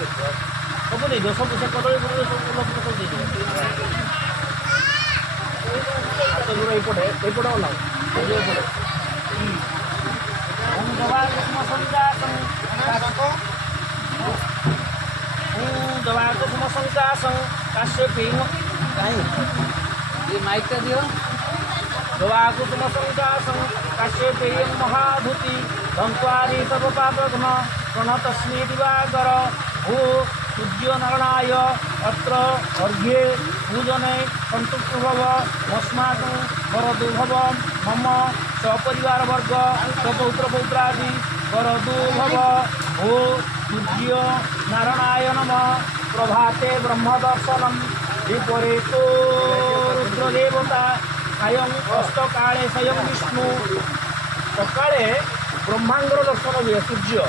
ସବୁ ଦେଇଦିଅ ସବୁ ସେ କଦଳୀ ଫଦଳୀ ସବୁ ଫୁଲ ଫୁଲ ସବୁ ଦେଇଦିଅ ହାତ ଯୋଉଟା ଏଇପଟେ ଅନାଉ ଏଇପଟେ ଦବା କୁସୁମ ସଞ୍ଚାସଂ ଦବା କୁସୁମ ସଞ୍ଚାସଂ କାଶ୍ୟପେୟ କାହିଁ ये माइक का दियो दवा कुसुम सङ्कासं काश्यपेय महाधुति धन्त्वारि सर्वपापघ्न प्रणतस्मै दिवाकर भू सूर्यनारायणाय अत्र अर्घ्ये पूजने सन्तुष्टो भव अस्माकं वरदो भव मम सपरिवारवर्ग सपौत्रपौत्रादि वरदो भव भू सूर्यनारायणाय नमः प्रभाते ब्रह्मदर्शनं विपरीतो रुद्रदेवता स्वयं अस्तकाले स्वयं विष्णु सकाळे ब्रह्मांगर दर्शन हुए सूर्य